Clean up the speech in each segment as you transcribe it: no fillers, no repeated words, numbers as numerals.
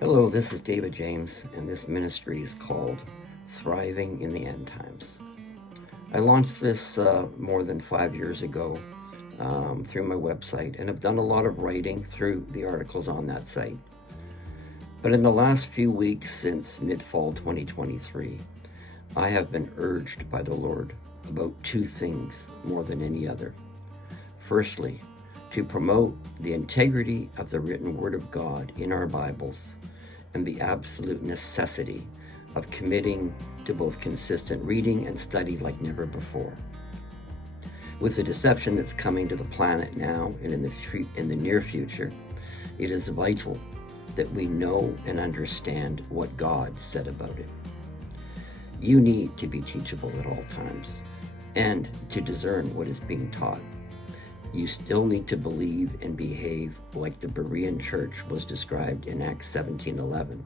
Hello, this is David James, and this ministry is called Thriving in the End Times. I launched this more than 5 years ago through my website, and have done a lot of writing through the articles on that site. But in the last few weeks since mid-fall 2023, I have been urged by the Lord about two things more than any other. Firstly, to promote the integrity of the written Word of God in our Bibles and the absolute necessity of committing to both consistent reading and study like never before. With the deception that's coming to the planet now and in the near future, it is vital that we know and understand what God said about it. You need to be teachable at all times and to discern what is being taught. You still need to believe and behave like the Berean church was described in Acts 17:11.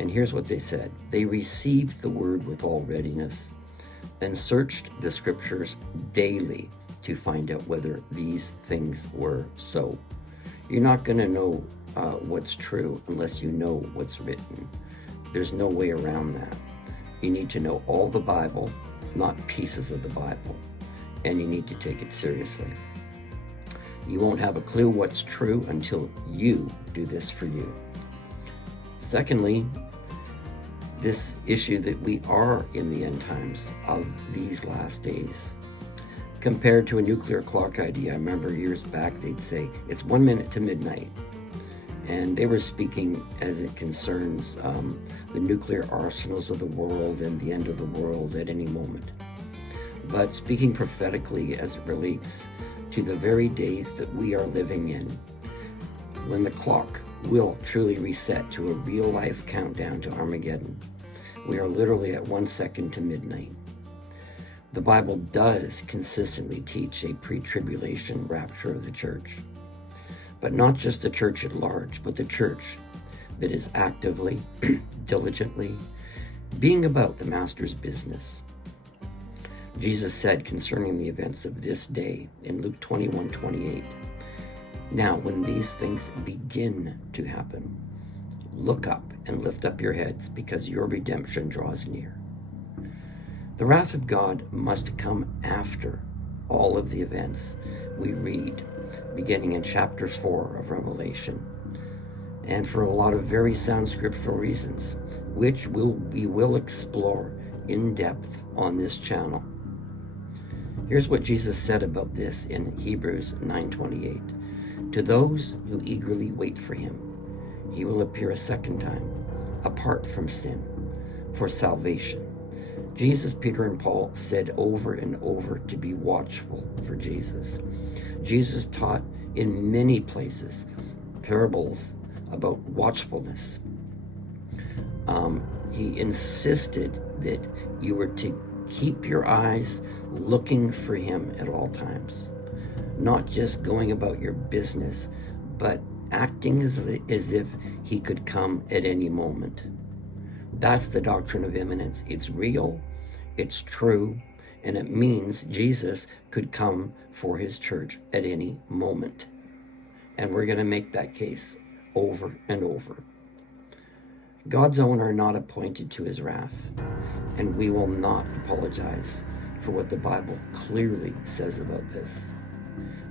And here's what they said. They received the word with all readiness and searched the scriptures daily to find out whether these things were so. You're not going to know what's true unless you know what's written. There's no way around that. You need to know all the Bible, not pieces of the Bible, and you need to take it seriously. You won't have a clue what's true until you do this for you. Secondly, this issue that we are in the end times of these last days. Compared to a nuclear clock idea, I remember years back they'd say it's 1 minute to midnight. And they were speaking as it concerns the nuclear arsenals of the world and the end of the world at any moment. But speaking prophetically as it relates to the very days that we are living in, when the clock will truly reset to a real-life countdown to Armageddon. We are literally at 1 second to midnight. The Bible does consistently teach a pre-tribulation rapture of the church. But not just the church at large, but the church that is actively, diligently being about the Master's business. Jesus said concerning the events of this day in Luke 21:28, "Now when these things begin to happen, look up and lift up your heads, because your redemption draws near." The wrath of God must come after all of the events we read, beginning in chapter 4 of Revelation, and for a lot of very sound scriptural reasons, which we will explore in depth on this channel. Here's what Jesus said about this in Hebrews 9:28. "To those who eagerly wait for him, he will appear a second time, apart from sin, for salvation." Jesus, Peter, and Paul said over and over to be watchful for Jesus. Jesus taught in many places parables about watchfulness. He insisted that you were to keep your eyes looking for him at all times, not just going about your business, but acting as if he could come at any moment. That's the doctrine of imminence. It's real, it's true, and it means Jesus could come for his church at any moment. And we're going to make that case over and over. God's own are not appointed to his wrath, and we will not apologize for what the Bible clearly says about this.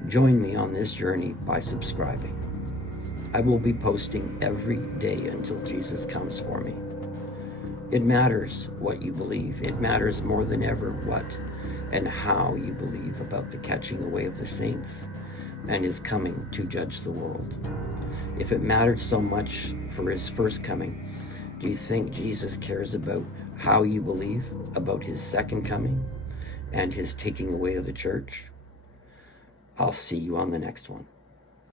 Join me on this journey by subscribing. I will be posting every day until Jesus comes for me. It matters what you believe. It matters more than ever what and how you believe about the catching away of the saints and his coming to judge the world. If it mattered so much for his first coming, do you think Jesus cares about how you believe about his second coming and his taking away of the church? I'll see you on the next one.